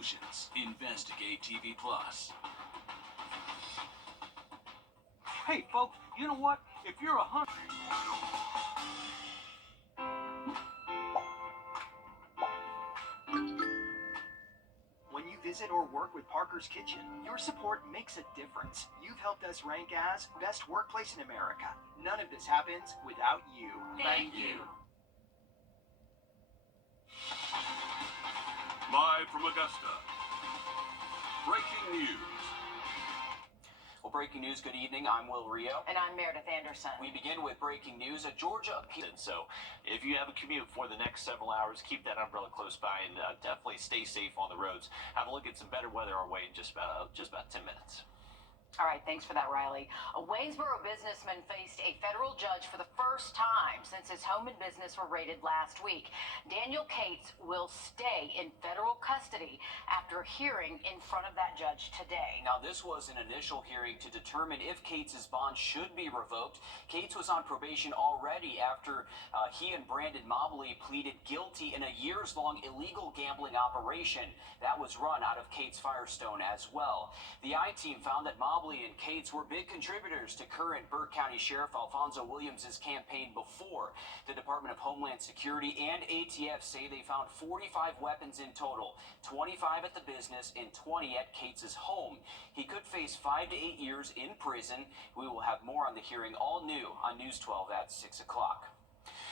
solutions. Investigate TV Plus. Hey, folks, you know what? If you're a hunter... When you visit or work with Parker's Kitchen, your support makes a difference. You've helped us rank as Best Workplace in America. None of this happens without you. Thank you. Live from Augusta. Breaking news. Well, breaking news, good evening. I'm Wrdw. And I'm Meredith Anderson. We begin with breaking news. A Georgia appeal. So if you have a commute for the next several hours, keep that umbrella close by and definitely stay safe on the roads. Have a look at some better weather our way in just about 10 minutes. All right, thanks for that, Riley. A Waynesboro businessman faced a federal judge for the first time since his home and business were raided last week. Daniel Cates will stay in federal custody after a hearing in front of that judge today. Now, this was an initial hearing to determine if Cates' bond should be revoked. Cates was on probation already after he and Brandon Mobley pleaded guilty in a years-long illegal gambling operation that was run out of Cates Firestone as well. The I-team found that Mobley and Cates were big contributors to current Burke County Sheriff Alfonso Williams' campaign before. The Department of Homeland Security and ATF say they found 45 weapons in total, 25 at the business and 20 at Cates' home. He could face 5 to 8 years in prison. We will have more on the hearing, all new on News 12 at 6 o'clock.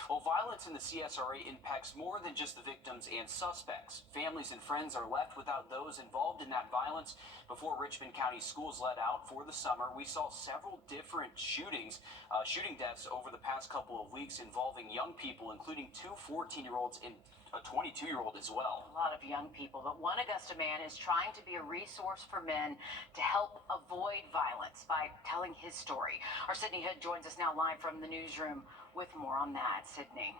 Well, violence in the CSRA impacts more than just the victims and suspects. Families and friends are left without those involved in that violence. Before Richmond County schools let out for the summer, we saw several different shooting deaths over the past couple of weeks involving young people, including two 14-year-olds and a 22-year-old as well. A lot of young people, but one Augusta man is trying to be a resource for men to help avoid violence by telling his story. Our Sydney Hood joins us now live from the newsroom with more on that. Sydney.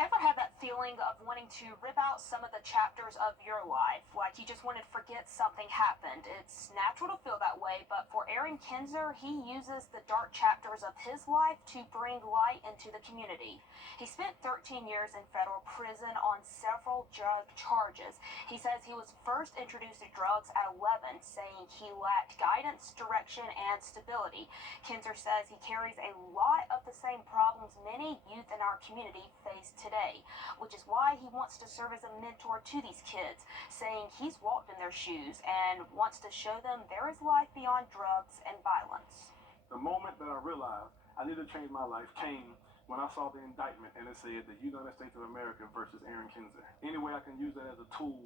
Ever had that feeling of wanting to rip out some of the chapters of your life, like you just wanted to forget something happened? It's natural to feel that way, but for Aaron Kinzer, he uses the dark chapters of his life to bring light into the community. He spent 13 years in federal prison on several drug charges. He says he was first introduced to drugs at 11, saying he lacked guidance, direction, and stability. Kinzer says he carries a lot of the same problems many youth in our community face today, which is why he wants to serve as a mentor to these kids, saying he's walked in their shoes and wants to show them there is life beyond drugs and violence. The moment that I realized I needed to change my life came when I saw the indictment and it said the United States of America versus Aaron Kinzer. Any way I can use that as a tool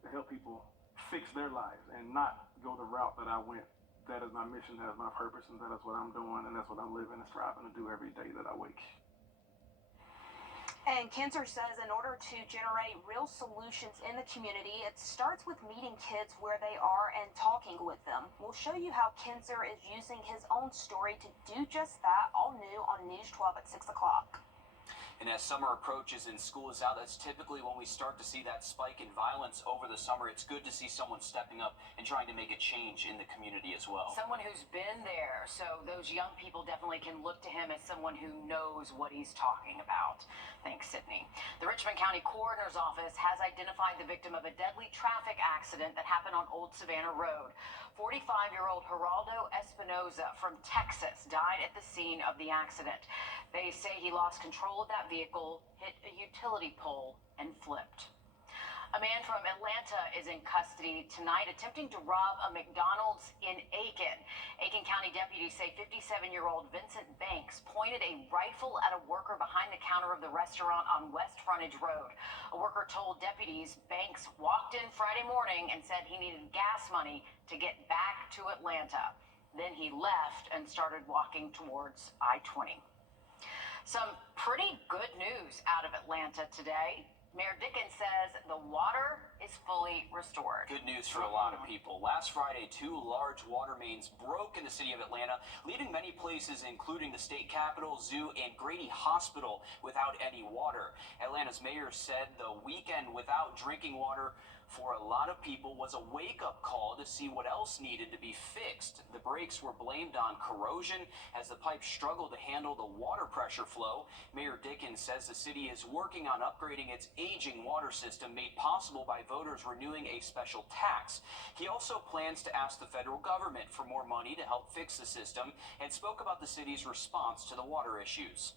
to help people fix their lives and not go the route that I went. That is my mission, that is my purpose, and that is what I'm doing, and that's what I'm living and striving to do every day that I wake. And Kinzer says in order to generate real solutions in the community, it starts with meeting kids where they are and talking with them. We'll show you how Kinzer is using his own story to do just that, all new on News 12 at 6 o'clock. And as summer approaches and school is out, that's typically when we start to see that spike in violence over the summer. It's good to see someone stepping up and trying to make a change in the community as well. Someone who's been there, so those young people definitely can look to him as someone who knows what he's talking about. Thanks, Sydney. The Richmond County Coroner's Office has identified the victim of a deadly traffic accident that happened on Old Savannah Road. 45-year-old Geraldo Espinoza from Texas died at the scene of the accident. They say he lost control of that vehicle, hit a utility pole, and flipped. A man from Atlanta is in custody tonight attempting to rob a McDonald's in Aiken. Aiken County deputies say 57-year-old Vincent Banks pointed a rifle at a worker behind the counter of the restaurant on West Frontage Road. A worker told deputies Banks walked in Friday morning and said he needed gas money to get back to Atlanta. Then he left and started walking towards I-20. Some pretty good news out of Atlanta today. Mayor Dickens says the water is fully restored. Good news for a lot of people. Last Friday, 2 large water mains broke in the city of Atlanta, leaving many places, including the state capitol, zoo, and Grady Hospital, without any water. Atlanta's mayor said the weekend without drinking water for a lot of people was a wake-up call to see what else needed to be fixed. The breaks were blamed on corrosion as the pipes struggled to handle the water pressure flow. Mayor Dickens says the city is working on upgrading its aging water system, made possible by voters renewing a special tax. He also plans to ask the federal government for more money to help fix the system and spoke about the city's response to the water issues.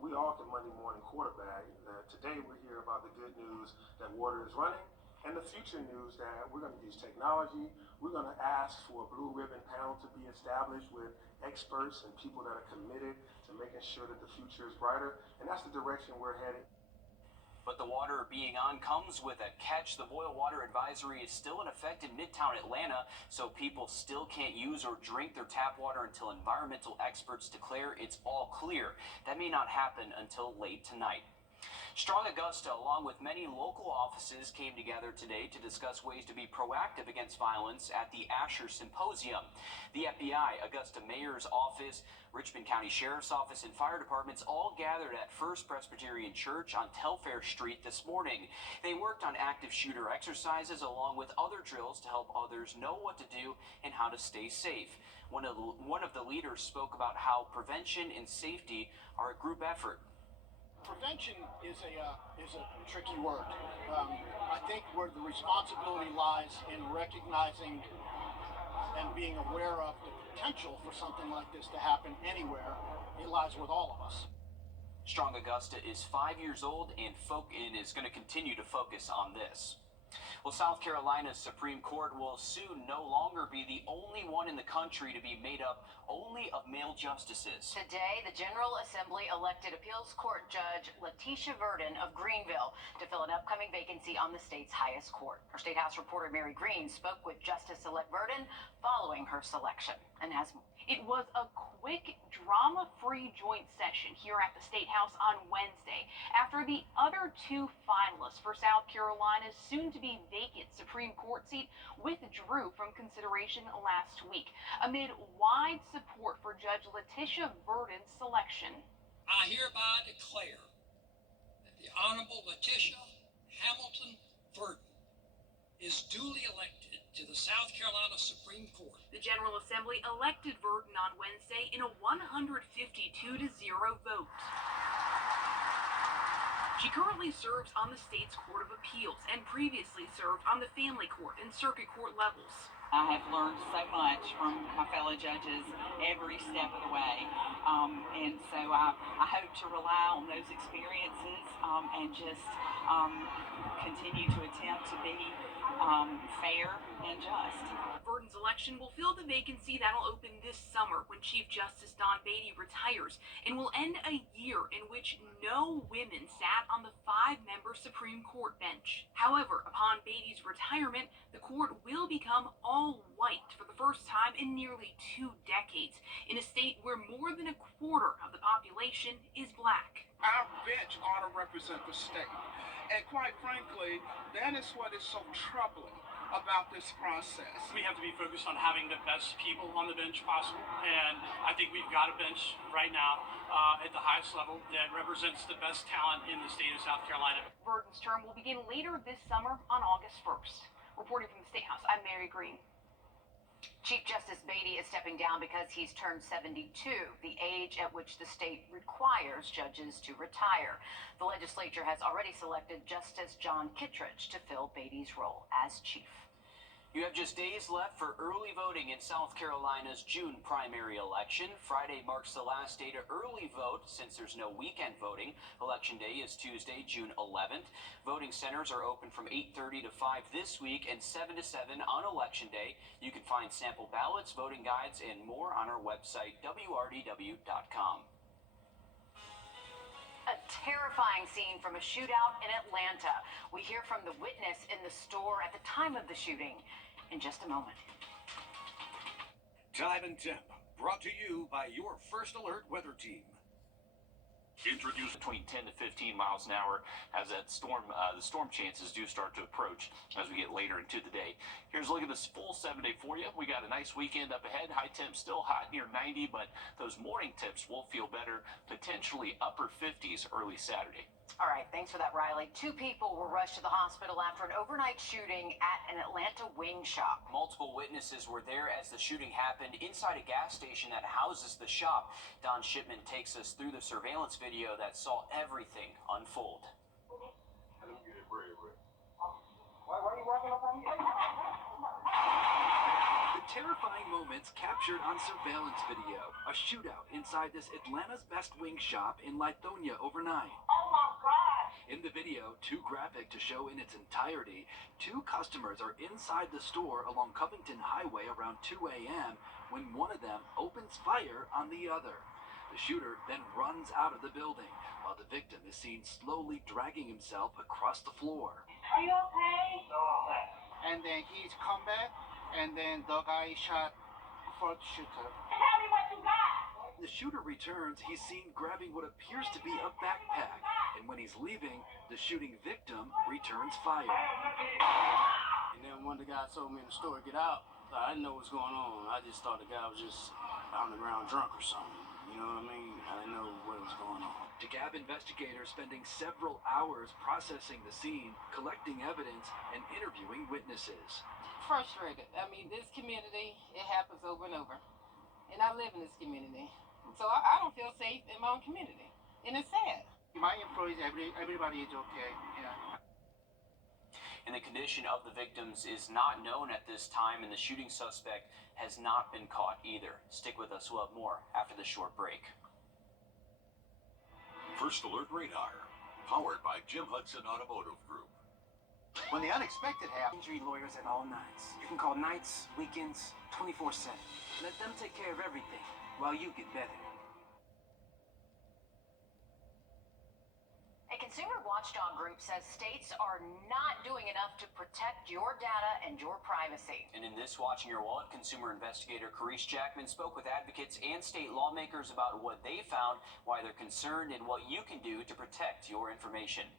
We all can Monday morning quarterback. Today we hear about the good news that water is running, and the future news that we're going to use technology. We're going to ask for a blue ribbon panel to be established with experts and people that are committed to making sure that the future is brighter, and that's the direction we're headed. But the water being on comes with a catch. The boil water advisory is still in effect in Midtown Atlanta, so people still can't use or drink their tap water until environmental experts declare it's all clear. That may not happen until late tonight. Strong Augusta, along with many local offices, came together today to discuss ways to be proactive against violence at the Asher Symposium. The FBI, Augusta Mayor's Office, Richmond County Sheriff's Office, and fire departments all gathered at First Presbyterian Church on Telfair Street this morning. They worked on active shooter exercises along with other drills to help others know what to do and how to stay safe. One of the leaders spoke about how prevention and safety are a group effort. Prevention is a tricky word. I think where the responsibility lies in recognizing and being aware of the potential for something like this to happen anywhere, it lies with all of us. Strong Augusta is 5 years old and is going to continue to focus on this. Well, South Carolina's Supreme Court will soon no longer be the only one in the country to be made up only of male justices. Today, the General Assembly elected appeals court judge Letitia Verdon of Greenville to fill an upcoming vacancy on the state's highest court. Our State House reporter Mary Green spoke with Justice-elect Verdon following her selection and has more. It was a quick, drama-free joint session here at the State House on Wednesday after the other two finalists for South Carolina's soon-to-be vacant Supreme Court seat withdrew from consideration last week amid wide support for Judge Letitia Verdon's selection. I hereby declare that the Honorable Letitia Hamilton Verdon is duly elected to the South Carolina Supreme Court. The General Assembly elected Verdon on Wednesday in a 152-0 vote. She currently serves on the state's Court of Appeals and previously served on the Family Court and Circuit Court levels. I have learned so much from my fellow judges every step of the way, and so I hope to rely on those experiences and just continue to attempt to be fair and just. Verdon's election will fill the vacancy that'll open this summer when Chief Justice Don Beatty retires and will end a year in which no women sat on the 5-member Supreme Court bench. However, upon Beatty's retirement, the court will become all white for the first time in nearly 2 decades in a state where more than a quarter of the population is black. Our bench ought to represent the state. And quite frankly, that is what is so troubling about this process. We have to be focused on having the best people on the bench possible, and I think we've got a bench right now at the highest level that represents the best talent in the state of South Carolina. Verdon's term will begin later this summer on August 1st. Reporting from the State House, I'm Mary Green. Chief Justice Beatty is stepping down because he's turned 72, the age at which the state requires judges to retire. The legislature has already selected Justice John Kittredge to fill Beatty's role as chief. You have just days left for early voting in South Carolina's June primary election. Friday marks the last day to early vote since there's no weekend voting. Election day is Tuesday, June 11th. Voting centers are open from 8:30 to 5 this week and 7 to 7 on Election Day. You can find sample ballots, voting guides, and more on our website, wrdw.com. A terrifying scene from a shootout in Atlanta. We hear from the witness in the store at the time of the shooting in just a moment. Time and temp, brought to you by your First Alert weather team. Introduce between 10 to 15 miles an hour as that storm, the storm chances do start to approach as we get later into the day. Here's a look at this full 7-day for you. We got a nice weekend up ahead. High temp still hot near 90, but those morning temps will feel better, potentially upper 50s early Saturday. All right, thanks for that, Riley. 2 people were rushed to the hospital after an overnight shooting at an Atlanta wing shop. Multiple witnesses were there as the shooting happened inside a gas station that houses the shop. Don Shipman takes us through the surveillance video that saw everything unfold. The terrifying moments captured on surveillance video. A shootout inside this Atlanta's Best Wing shop in Lithonia overnight. Oh my God! In the video, too graphic to show in its entirety, 2 customers are inside the store along Covington Highway around 2 a.m. when one of them opens fire on the other. The shooter then runs out of the building, while the victim is seen slowly dragging himself across the floor. Are you okay? No. And then he's come back, and then the guy shot first shooter. Tell me what you got. The shooter returns, he's seen grabbing what appears to be a backpack, and when he's leaving, the shooting victim returns fire. And then when the guy told me in the store, get out, I didn't know what was going on. I just thought the guy was just on the ground drunk or something. You know what I mean? I didn't know what was going on. DeKalb investigators spending several hours processing the scene, collecting evidence, and interviewing witnesses. Frustrated. I mean, this community, it happens over and over. And I live in this community. So I don't feel safe in my own community. And it's sad. My employees, everybody is okay. Yeah. And the condition of the victims is not known at this time, and the shooting suspect has not been caught either. Stick with us, we'll have more after this short break. First Alert Radar, powered by Jim Hudson Automotive Group. When the unexpected happens, injury lawyers at all nights. You can call nights, weekends, 24/7. Let them take care of everything while you get better. A consumer watchdog group says states are not doing enough to protect your data and your privacy. And in this Watching Your Wallet, consumer investigator Carice Jackman spoke with advocates and state lawmakers about what they found, why they're concerned, and what you can do to protect your information.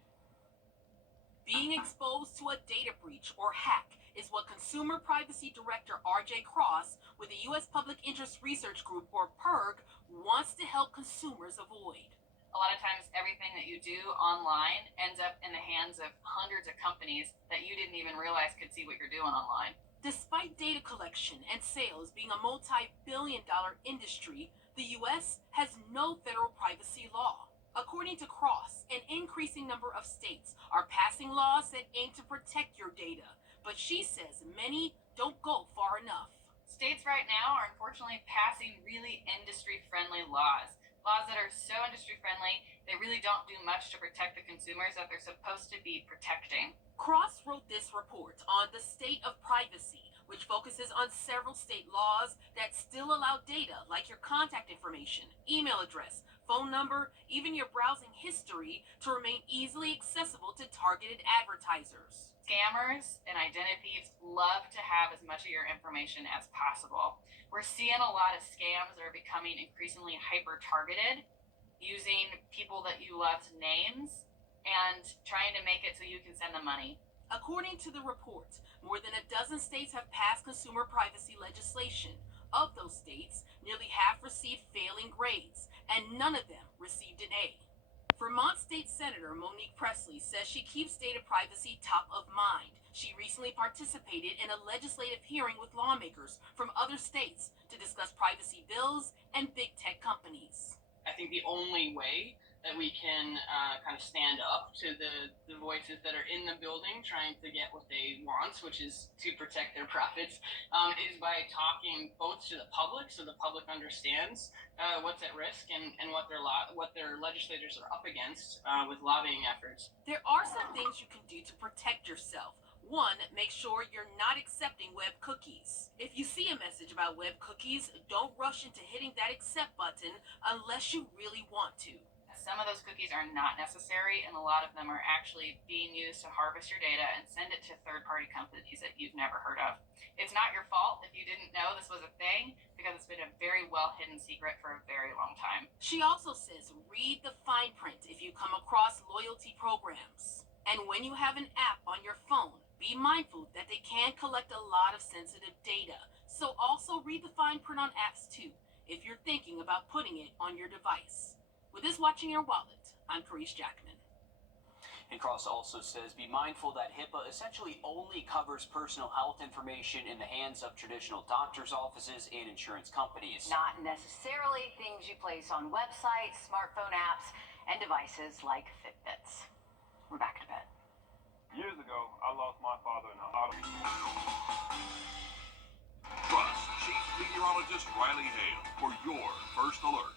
Being exposed to a data breach or hack is what Consumer Privacy Director RJ Cross with the U.S. Public Interest Research Group, or PIRG, wants to help consumers avoid. A lot of times everything that you do online ends up in the hands of hundreds of companies that you didn't even realize could see what you're doing online. Despite data collection and sales being a multi-billion-dollar industry, the U.S. has no federal privacy law. According to Cross, an increasing number of states are passing laws that aim to protect your data, but she says many don't go far enough. States right now are unfortunately passing really industry-friendly laws. Laws that are so industry-friendly, they really don't do much to protect the consumers that they're supposed to be protecting. Cross wrote this report on the state of privacy, which focuses on several state laws that still allow data like your contact information, email address, phone number, even your browsing history to remain easily accessible to targeted advertisers. Scammers and identity thieves love to have as much of your information as possible. We're seeing a lot of scams that are becoming increasingly hyper-targeted, using people that you love's names and trying to make it so you can send them money. According to the report, more than a dozen states have passed consumer privacy legislation. Of those states, nearly half received failing grades, and none of them received an A. Vermont State Senator Monique Presley says she keeps data privacy top of mind. She recently participated in a legislative hearing with lawmakers from other states to discuss privacy bills and big tech companies. I think the only way that we can kind of stand up to the voices that are in the building trying to get what they want, which is to protect their profits, is by talking both to the public so the public understands what's at risk and what their legislators are up against with lobbying efforts. There are some things you can do to protect yourself. One, make sure you're not accepting web cookies. If you see a message about web cookies, don't rush into hitting that accept button unless you really want to. Some of those cookies are not necessary, and a lot of them are actually being used to harvest your data and send it to third-party companies that you've never heard of. It's not your fault if you didn't know this was a thing, because it's been a very well-hidden secret for a very long time. She also says read the fine print if you come across loyalty programs. And when you have an app on your phone, be mindful that they can collect a lot of sensitive data. So also read the fine print on apps too, if you're thinking about putting it on your device. With this Watching Your Wallet, I'm Carice Jackman. And Cross also says be mindful that HIPAA essentially only covers personal health information in the hands of traditional doctors' offices and insurance companies. Not necessarily things you place on websites, smartphone apps, and devices like Fitbits. We're back to bed. Years ago, I lost my father in an auto. Trust Chief Meteorologist Riley Hale for your first alert.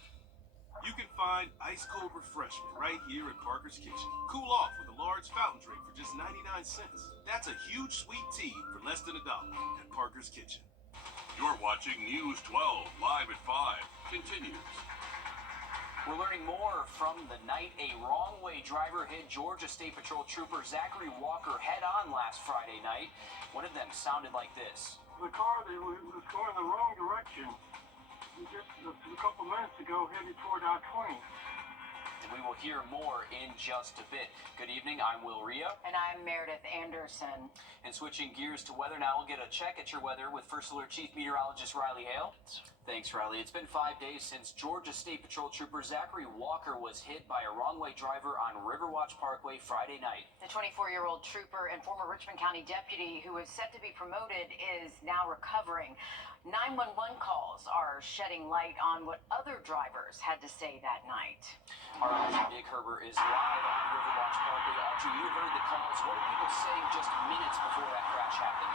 You can find ice-cold refreshment right here at Parker's Kitchen. Cool off with a large fountain drink for just 99 cents. That's a huge sweet tea for less than $1 at Parker's Kitchen. You're watching News 12 live at 5. Continues. We're learning more from the night a wrong-way driver hit Georgia State Patrol Trooper Zachary Walker head-on last Friday night. One of them sounded like this. The car that was going the wrong direction just a couple minutes ago headed toward I-20. And we will hear more in just a bit. Good evening, I'm Will Ria. And I'm Meredith Anderson. And switching gears to weather now, we'll get a check at your weather with First Alert Chief Meteorologist Riley Hale. Thanks, Riley. It's been 5 days since Georgia State Patrol Trooper Zachary Walker was hit by a wrong-way driver on Riverwatch Parkway Friday night. The 24-year-old trooper and former Richmond County deputy who is set to be promoted is now recovering. 911 calls are shedding light on what other drivers had to say that night. Our Audrey Big Herbert is live on Riverwatch Parkway. Audrey, you heard the calls. What are people saying just minutes before that crash happened?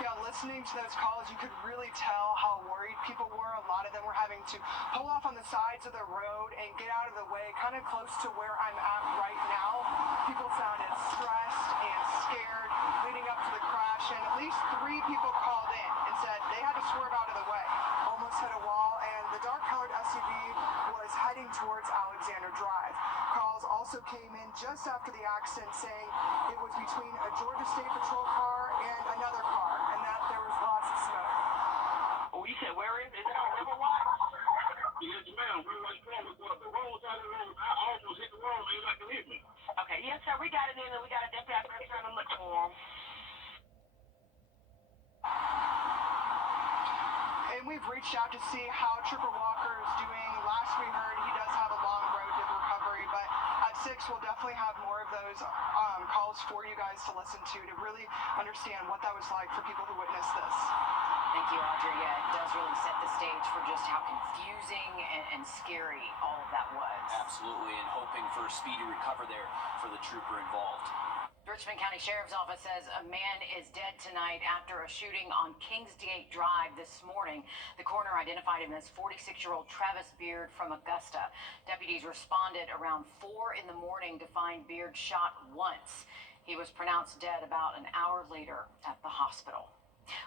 Yeah, listening to those calls, you could really tell how worried people were. A lot of them were having to pull off on the sides of the road and get out of the way, kind of close to where I'm at right now. People sounded stressed and scared leading up to the crash, and at least 3 people called in and said they had to swerve out of the way. Almost hit a wall, and the dark-colored SUV was heading towards Alexander Drive. Calls also came in just after the accident saying it was between a Georgia State Patrol car and another car, and that there was lots of smoke. Oh, you said where is it? Is it on Riverwatch? Yes, ma'am. We were the road side of the road. I almost hit the wall, man, like to hit me. Okay, yes, sir. We got it in, and we got a deputy out there trying to look for him. And we've reached out to see how Trooper Walker is doing. Last we heard, he does have a long road to recovery, but at 6, we'll definitely have more of those calls for you guys to listen to really understand what that was like for people who witnessed this. Thank you, Audrey. Yeah, it does really set the stage for just how confusing and scary all of that was. Absolutely, and hoping for a speedy recovery there for the trooper involved. The Richmond County Sheriff's Office says a man is dead tonight after a shooting on Kingsgate Drive this morning. The coroner identified him as 46-year-old Travis Beard from Augusta. Deputies responded around 4 in the morning to find Beard shot once. He was pronounced dead about an hour later at the hospital.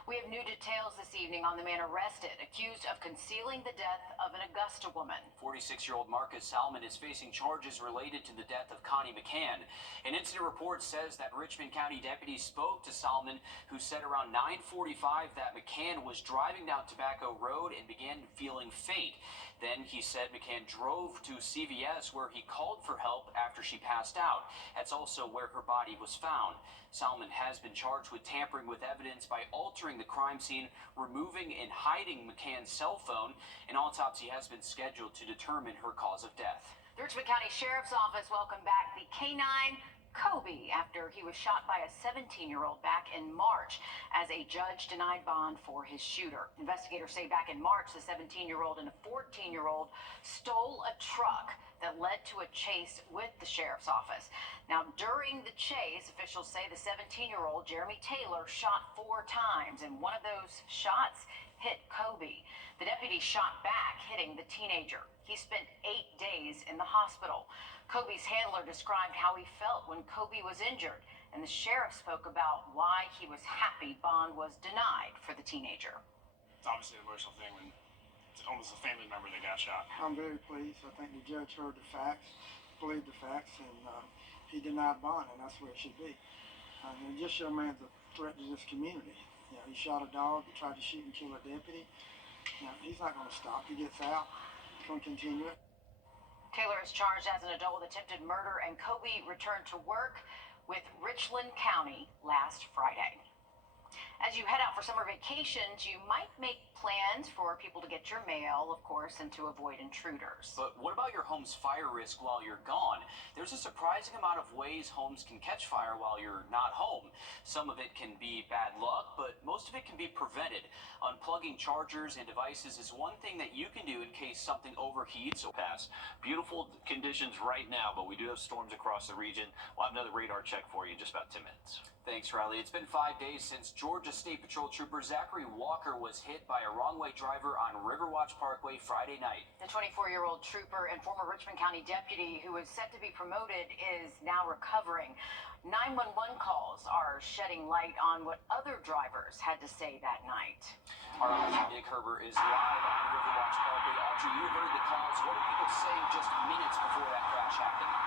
We have new details this evening on the man arrested, accused of concealing the death of an Augusta woman. 46-year-old Marcus Salmon is facing charges related to the death of Connie McCann. An incident report says that Richmond County deputies spoke to Salmon, who said around 9:45 that McCann was driving down Tobacco Road and began feeling faint. Then he said McCann drove to CVS where he called for help after she passed out. That's also where her body was found. Salmon has been charged with tampering with evidence by altering the crime scene, removing and hiding McCann's cell phone. An autopsy has been scheduled to determine her cause of death. The Richmond County Sheriff's Office welcomed back the K-9 Kobe after he was shot by a 17-year-old back in March as a judge denied bond for his shooter. Investigators say back in March, the 17-year-old and a 14-year-old stole a truck that led to a chase with the sheriff's office. Now, during the chase, officials say the 17-year-old, Jeremy Taylor, shot 4 times, and one of those shots hit Kobe. The deputy shot back, hitting the teenager. He spent 8 days in the hospital. Kobe's handler described how he felt when Kobe was injured, and the sheriff spoke about why he was happy bond was denied for the teenager. It's obviously an emotional thing when it's almost a family member that got shot. I'm very pleased. I think the judge heard the facts, believed the facts, and he denied bond, and that's where it should be. And just your man's a threat to this community. You know, he shot a dog, he tried to shoot and kill a deputy. You know, he's not going to stop. He gets out, he's going to continue it. Taylor is charged as an adult with attempted murder, and Kobe returned to work with Richland County last Friday. As you head out for summer vacations, you might make plans for people to get your mail, of course, and to avoid intruders. But what about your home's fire risk while you're gone? There's a surprising amount of ways homes can catch fire while you're not home. Some of it can be bad luck, but most of it can be prevented. Unplugging chargers and devices is one thing that you can do in case something overheats or pass. Beautiful conditions right now, but we do have storms across the region. We'll have another radar check for you in just about 10 minutes. Thanks, Riley. It's been 5 days since Georgia State Patrol Trooper Zachary Walker was hit by a wrong-way driver on Riverwatch Parkway Friday night. The 24-year-old trooper and former Richmond County deputy who is set to be promoted is now recovering. 911 calls are shedding light on what other drivers had to say that night. Our Audrey Nick Herbert is live on Riverwatch Parkway. Audrey, you heard the calls. What are people saying just minutes before that crash happened?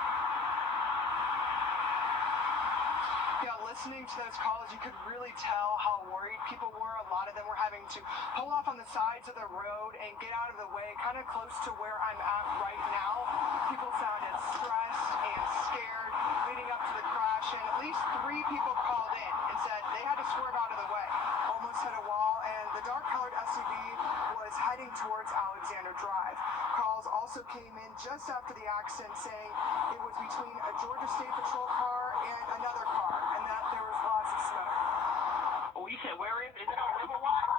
Yeah, listening to those calls, you could really tell how worried people were. A lot of them were having to pull off on the sides of the road and get out of the way, kind of close to where I'm at right now. People sounded stressed and scared leading up to the crash, and at least 3 people called in and said they had to swerve out of the way. Almost hit a wall, and the dark-colored SUV was heading towards Alexander Drive. Calls also came in just after the accident saying it was between a Georgia State Patrol car and another car, and that there was lots of smoke. Oh, you said where is it? Is it on Riverwatch?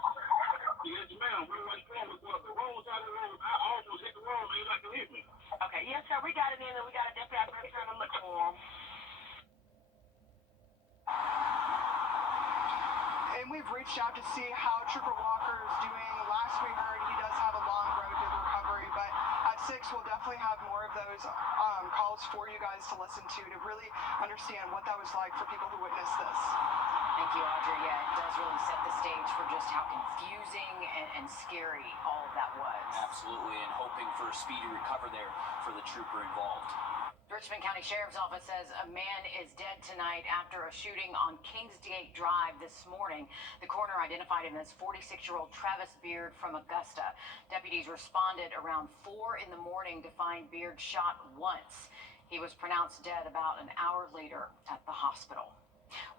Yes, ma'am. We went through the wrong side of the road. I almost hit the wall, man. Like to hit me. Okay, yes, sir. We got it in, and we got a deputy out there trying to look for him. And we've reached out to see how Trooper Walker is doing. Last we heard, he does have a long road to recovery, but at 6, we'll definitely have more of those calls for you guys to listen to really understand what that was like for people who witnessed this. Thank you, Audrey. Yeah, it does really set the stage for just how confusing and scary all of that was. Absolutely, and hoping for a speedy recovery there for the trooper involved. The Richmond County Sheriff's Office says a man is dead tonight after a shooting on Kingsgate Drive this morning. The coroner identified him as 46-year-old Travis Beard from Augusta. Deputies responded around 4 in the morning to find Beard shot once. He was pronounced dead about an hour later at the hospital.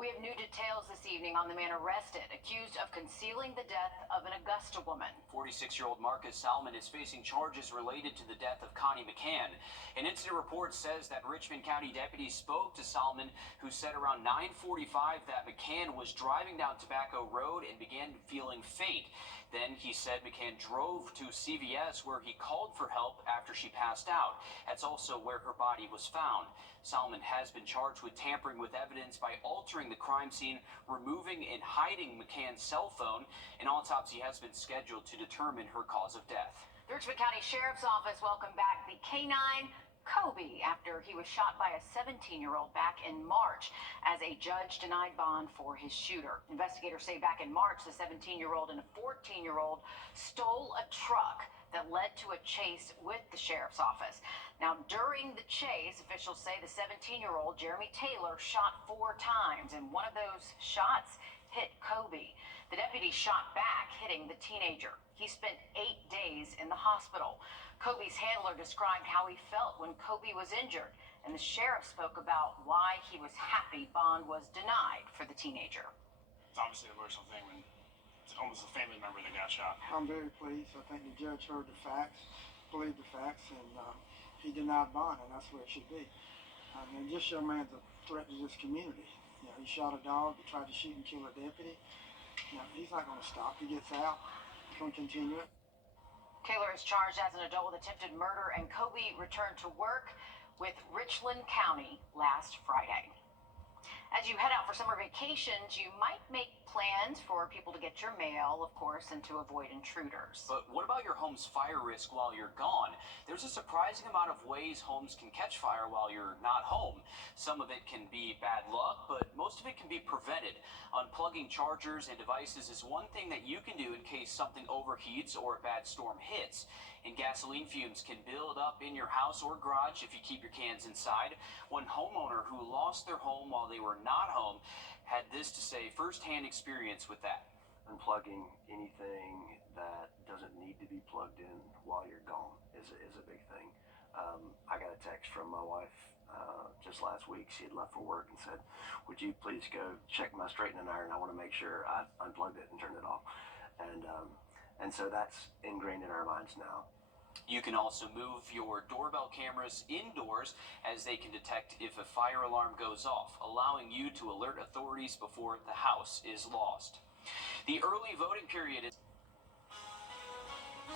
We have new details this evening on the man arrested, accused of concealing the death of an Augusta woman. 46-year-old Marcus Salmon is facing charges related to the death of Connie McCann. An incident report says that Richmond County deputies spoke to Salmon, who said around 9:45 that McCann was driving down Tobacco Road and began feeling faint. Then he said McCann drove to CVS where he called for help after she passed out. That's also where her body was found. Salmon has been charged with tampering with evidence by altering the crime scene, removing and hiding McCann's cell phone. An autopsy has been scheduled to determine her cause of death. The Richmond County Sheriff's Office welcomed back the K-9 Kobe after he was shot by a 17-year-old back in March as a judge denied bond for his shooter. Investigators say back in March, the 17-year-old and a 14-year-old stole a truck that led to a chase with the sheriff's office. Now, during the chase, officials say the 17-year-old, Jeremy Taylor, shot 4 times, and one of those shots hit Kobe. The deputy shot back, hitting the teenager. He spent 8 days in the hospital. Kobe's handler described how he felt when Kobe was injured, and the sheriff spoke about why he was happy bond was denied for the teenager. It's obviously an emotional thing when it's almost a family member that got shot. I'm very pleased. I think the judge heard the facts, believed the facts, and he denied bond, and that's where it should be. And just your man's a threat to this community. You know, he shot a dog, he tried to shoot and kill a deputy. You know, he's not going to stop. He gets out, he's going to continue it. Taylor is charged as an adult with attempted murder, and Kobe returned to work with Richland County last Friday. As you head out for summer vacations, you might make plans for people to get your mail, of course, and to avoid intruders. But what about your home's fire risk while you're gone? There's a surprising amount of ways homes can catch fire while you're not home. Some of it can be bad luck, but most of it can be prevented. Unplugging chargers and devices is one thing that you can do in case something overheats or a bad storm hits. And gasoline fumes can build up in your house or garage if you keep your cans inside. One homeowner who lost their home while they were not home had this to say, firsthand experience with that. Unplugging anything that doesn't need to be plugged in while you're gone is a big thing. I got a text from my wife just last week, she had left for work and said, "Would you please go check my straightening iron? I want to make sure I unplugged it and turned it off." And so that's ingrained in our minds now. You can also move your doorbell cameras indoors as they can detect if a fire alarm goes off, allowing you to alert authorities before the house is lost. The early voting period is...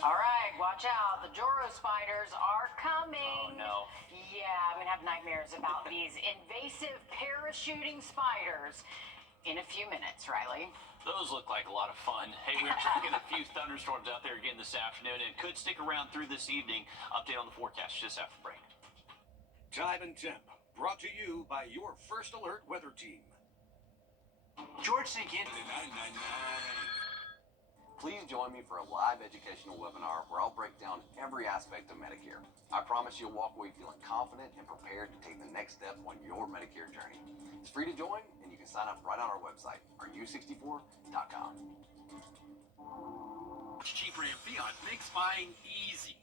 All right, watch out. The Joro spiders are coming. Oh, no. Yeah, I'm going to have nightmares about these invasive parachuting spiders in a few minutes, Riley. Those look like a lot of fun. Hey, we're tracking a few thunderstorms out there again this afternoon and could stick around through this evening. Update on the forecast just after break. Time and temp, brought to you by your First Alert weather team. George St. Please join me for a live educational webinar where I'll break down every aspect of Medicare. I promise you'll walk away feeling confident and prepared to take the next step on your Medicare journey. It's free to join, and you can sign up right on our website, rdu64.com. Jeep Ram Fiat makes buying easy.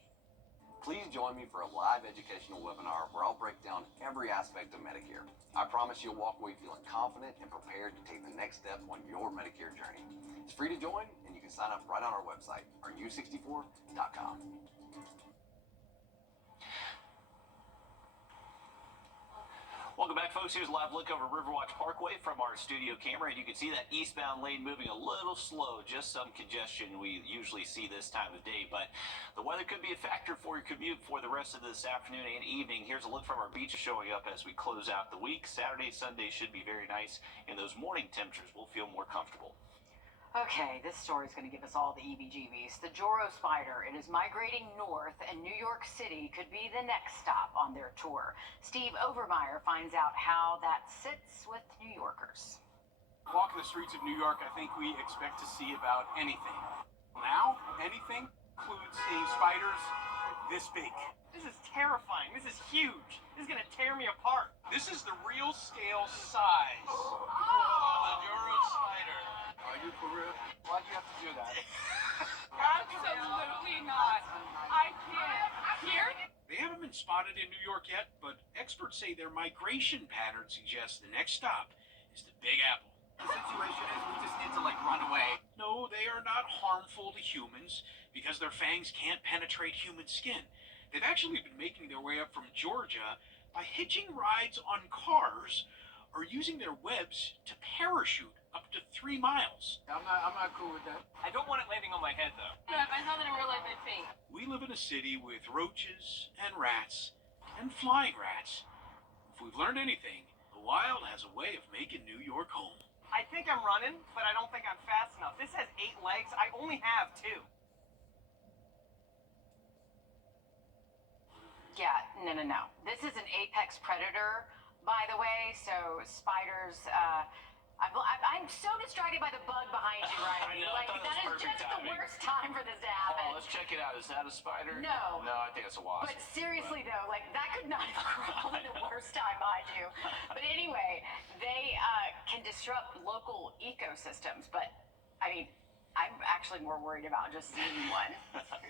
Please join me for a live educational webinar where I'll break down every aspect of Medicare. I promise you'll walk away feeling confident and prepared to take the next step on your Medicare journey. It's free to join, and you can sign up right on our website, rdu64.com. Welcome back, folks. Here's a live look over Riverwatch Parkway from our studio camera, and you can see that eastbound lane moving a little slow, just some congestion we usually see this time of day, but the weather could be a factor for your commute for the rest of this afternoon and evening. Here's a look from our beach showing up as we close out the week. Saturday, Sunday should be very nice, and those morning temperatures will feel more comfortable. Okay, this story is going to give us all the EBGBs. The Joro spider, it is migrating north, and New York City could be the next stop on their tour. Steve Overmeyer finds out how that sits with New Yorkers. Walking the streets of New York, I think we expect to see about anything. Now, anything includes seeing spiders this big. This is terrifying. This is huge. This is going to tear me apart. This is the real scale size of the Joro spider. Are you for real? Why'd you have to do that? Absolutely not. I can't. Here? They haven't been spotted in New York yet, but experts say their migration pattern suggests the next stop is the Big Apple. The situation is we just need to run away. No, they are not harmful to humans because their fangs can't penetrate human skin. They've actually been making their way up from Georgia by hitching rides on cars or using their webs to parachute up to 3 miles. I'm not cool with that. I don't want it landing on my head, though. Yeah, if I held it in real life, I'd faint. We live in a city with roaches and rats and flying rats. If we've learned anything, the wild has a way of making New York home. I think I'm running, but I don't think I'm fast enough. This has 8 legs. I only have 2. Yeah, no. This is an apex predator, by the way, so spiders, I'm so distracted by the bug behind you, Riley. I know, Like, that is just timing. the worst time for this to happen. Oh, let's check it out. Is that a spider? No. No, I think it's a wasp. But seriously, though, like, that could not have crawled at the worst time, mind you. But anyway, they can disrupt local ecosystems, but, I mean, I'm actually more worried about just seeing one.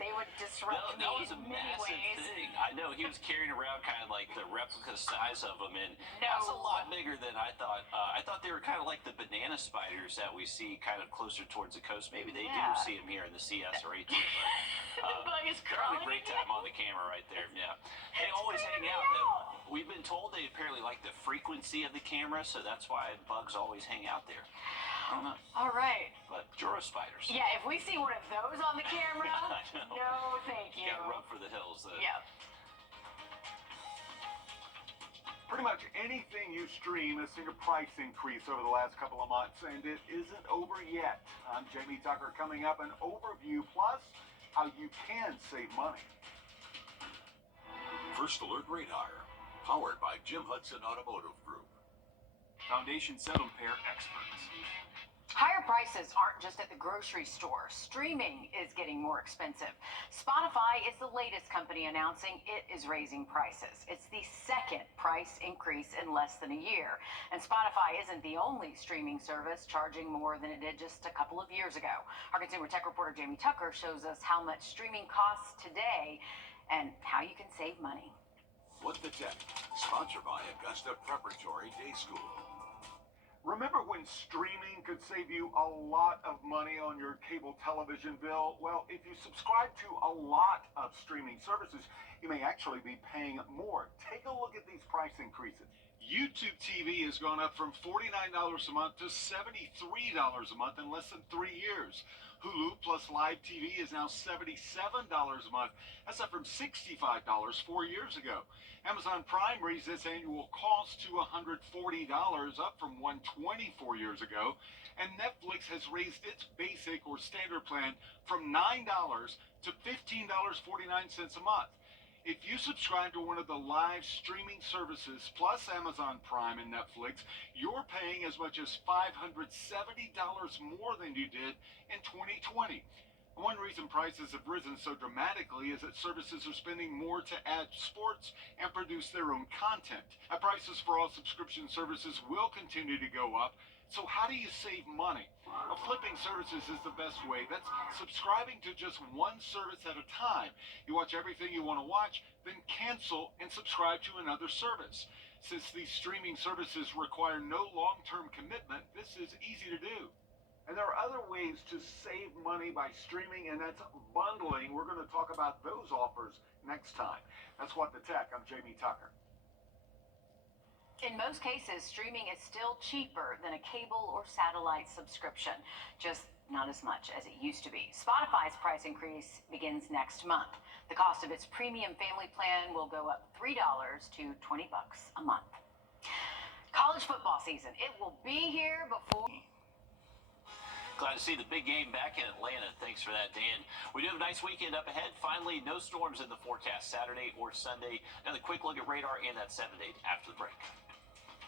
They would disrupt that me was a in many massive ways. thing. I know he was carrying around kind of like the replica size of them, and No. that's a lot bigger than I thought. I thought they were kind of like the banana spiders that we see kind of closer towards the coast. Maybe they do see them here in the CS or 18. The bug is They're having a crawling. great time on the camera right there. Yeah, they always hang out. We've been told they apparently like the frequency of the camera, so that's why bugs always hang out there. I don't know. All right. But Joro spiders. Yeah, if we see one of those on the camera, I know. no thank you. You gotta run for the hills. Yeah. Pretty much anything you stream has seen a price increase over the last couple of months, and it isn't over yet. I'm Jamie Tucker, coming up an overview, plus how you can save money. First Alert Radar, powered by Jim Hudson Automotive Group. Foundation Settle Repair experts. Higher prices aren't just at the grocery store. Streaming is getting more expensive. Spotify is the latest company announcing it is raising prices. It's the second price increase in less than a year. And Spotify isn't the only streaming service charging more than it did just a couple of years ago. Our consumer tech reporter Jamie Tucker shows us how much streaming costs today and how you can save money. What the Tech, sponsored by Augusta Preparatory Day School. Remember when streaming could save you a lot of money on your cable television bill? Well, if you subscribe to a lot of streaming services, you may actually be paying more. Take a look at these price increases. YouTube TV has gone up from $49 a month to $73 a month in less than 3 years. Hulu plus Live TV is now $77 a month. That's up from $65 4 years ago. Amazon Prime raised its annual cost to $140, up from $120 4 years ago. And Netflix has raised its basic or standard plan from $9 to $15.49 a month. If you subscribe to one of the live streaming services plus Amazon Prime and Netflix, you're paying as much as $570 more than you did in 2020. One reason prices have risen so dramatically is that services are spending more to add sports and produce their own content. Prices for all subscription services will continue to go up. So how do you save money? Flipping services is the best way. That's subscribing to just one service at a time. You watch everything you want to watch, then cancel and subscribe to another service. Since these streaming services require no long-term commitment, this is easy to do. And there are other ways to save money by streaming, and that's bundling. We're going to talk about those offers next time. That's What the Tech. I'm Jamie Tucker. In most cases, streaming is still cheaper than a cable or satellite subscription, just not as much as it used to be. Spotify's price increase begins next month. The cost of its premium family plan will go up $3 to $20 a month. College football season, it will be here before... Glad to see the big game back in Atlanta. Thanks for that, Dan. We do have a nice weekend up ahead. Finally, no storms in the forecast Saturday or Sunday. Another quick look at radar and that 7-day after the break.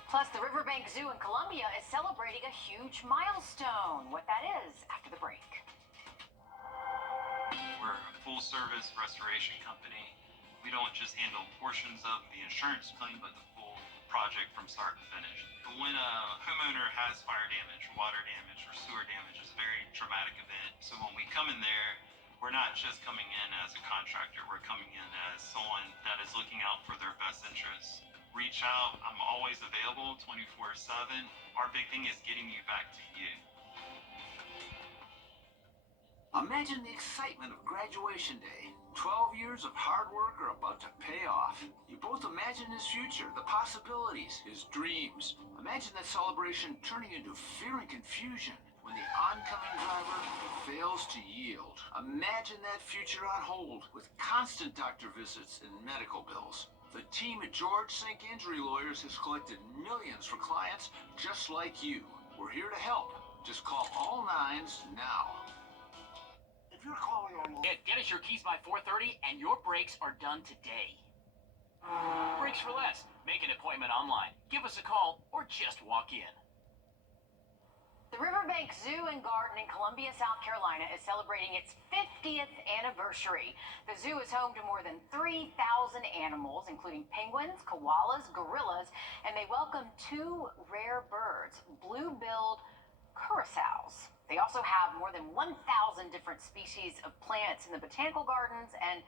Plus, the Riverbank Zoo in Columbia is celebrating a huge milestone. What that is after the break. We're a full-service restoration company. We don't just handle portions of the insurance claim, but the full project from start to finish. When a homeowner has fire damage, water damage, or sewer damage, it's a very traumatic event. So when we come in there, we're not just coming in as a contractor, we're coming in as someone that is looking out for their best interests. Reach out, I'm always available 24/7. Our big thing is getting you back to you. Imagine the excitement of graduation day. 12 years of hard work are about to pay off. You both imagine his future, the possibilities, his dreams. Imagine that celebration turning into fear and confusion when the oncoming driver fails to yield. Imagine that future on hold with constant doctor visits and medical bills. The team at George Sink Injury Lawyers has collected millions for clients just like you. We're here to help. Just call all nines now. If you're calling on... Get us your keys by 4:30 and your brakes are done today. Brakes for less. Make an appointment online. Give us a call or just walk in. The Riverbank Zoo and Garden in Columbia, South Carolina is celebrating its 50th anniversary. The zoo is home to more than 3,000 animals, including penguins, koalas, gorillas, and they welcome 2 rare birds, blue-billed curassows. They also have more than 1,000 different species of plants in the botanical gardens, and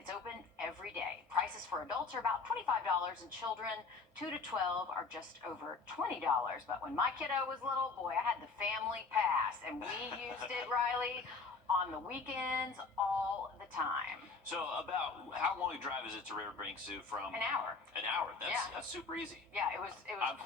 it's open every day. Prices for adults are about $25 and children 2 to 12 are just over $20. But when my kiddo was little, boy, I had the family pass, and we used it, Riley, on the weekends all the time. So about how long a drive is it to Riverbank Zoo from? An hour. An hour. That's super easy. Yeah, it was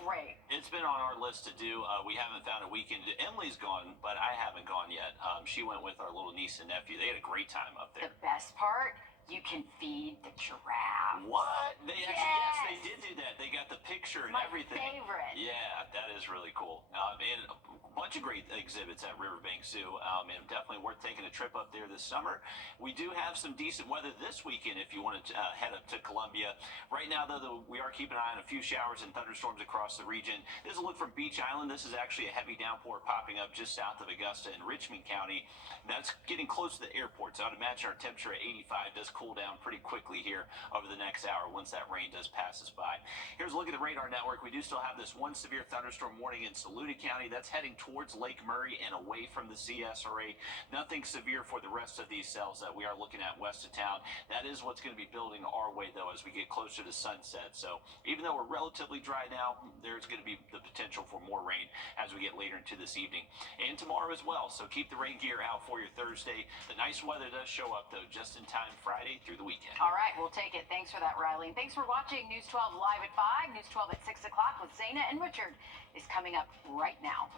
great. It's been on our list to do. We haven't found a weekend. Emily's gone, but I haven't gone yet. She went with our little niece and nephew. They had a great time up there. The best part, you can feed the giraffe. What? They actually, yes, they did do that. They got the picture and everything. My favorite. Yeah, that is really cool. And a bunch of great exhibits at Riverbank Zoo. And definitely worth taking a trip up there this summer. We do have some decent weather this weekend if you want to head up to Columbia. Right now, though, we are keeping an eye on a few showers and thunderstorms across the region. This is a look from Beach Island. This is actually a heavy downpour popping up just south of Augusta in Richmond County. That's getting close to the airport, so I'd imagine our temperature at 85 does cool down pretty quickly here over the next hour once that rain does pass us by. Here's a look at the radar network. We do still have this one severe thunderstorm warning in Saluda County. That's heading towards Lake Murray and away from the CSRA. Nothing severe for the rest of these cells that we are looking at west of town. That is what's going to be building our way, though, as we get closer to sunset. So even though we're relatively dry now, there's going to be the potential for more rain as we get later into this evening and tomorrow as well. So keep the rain gear out for your Thursday. The nice weather does show up, though, just in time Friday through the weekend. All right, we'll take it. Thanks for that, Riley. And thanks for watching News 12 Live at 5. News 12 at 6 o'clock with Zaina and Richard is coming up right now.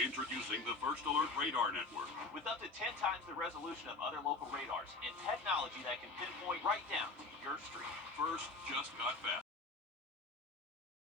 Introducing the First Alert Radar Network. With up to 10 times the resolution of other local radars and technology that can pinpoint right down to your street. First just got faster.